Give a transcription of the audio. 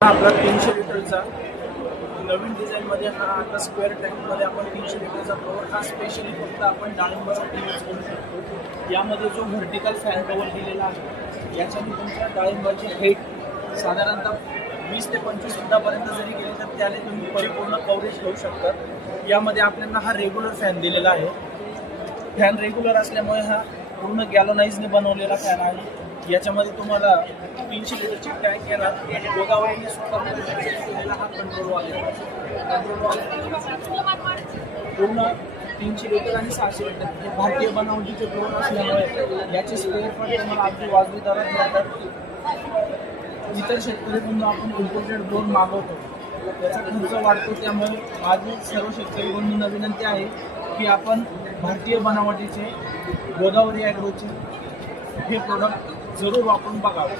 हा आपला 300 लिटरचा नवीन डिझाईनमध्ये हा आता स्क्वेअर टँकमध्ये आपण 300 लिटरचा कवर हा स्पेशली फक्त आपण डाळिंबासाठी यूज करू शकतो। यामध्ये जो व्हर्टिकल फॅन कवर दिलेला आहे याच्याने तुमच्या डाळिंबाची हाईट साधारणतः 20 ते 25 फुटापर्यंत जरी गेली तर त्याने तुम्ही परिपूर्ण कव्हरेज घेऊ शकता। यामध्ये आपल्याला हा रेग्युलर फॅन दिलेला आहे। फॅन रेग्युलर असल्यामुळे हा पूर्ण गॅलोनाइजने बनवलेला फॅन आहे। याच्यामध्ये तुम्हाला 300 लिटरची टँक येणार आणि गोदावरीने सुद्धा केलेला हा कंट्रोल पूर्ण 300 लिटर आणि 600 लिटर हे भारतीय बनावटीचे ड्रोन असल्यामुळे याचे स्पेअर पण तुम्हाला अगदी वाजवी दरात मिळतात। इतर शेतकरी बंधू आपण इम्पोर्टेड ड्रोन मागवतो त्याचा खर्च वाढतो, त्यामुळे माझी सर्व शेतकरी बंधूंना विनंती आहे की आपण भारतीय बनावटीचे गोदावरी ॲग्रोचे हे प्रोडक्ट जरूर वापरून बघावे।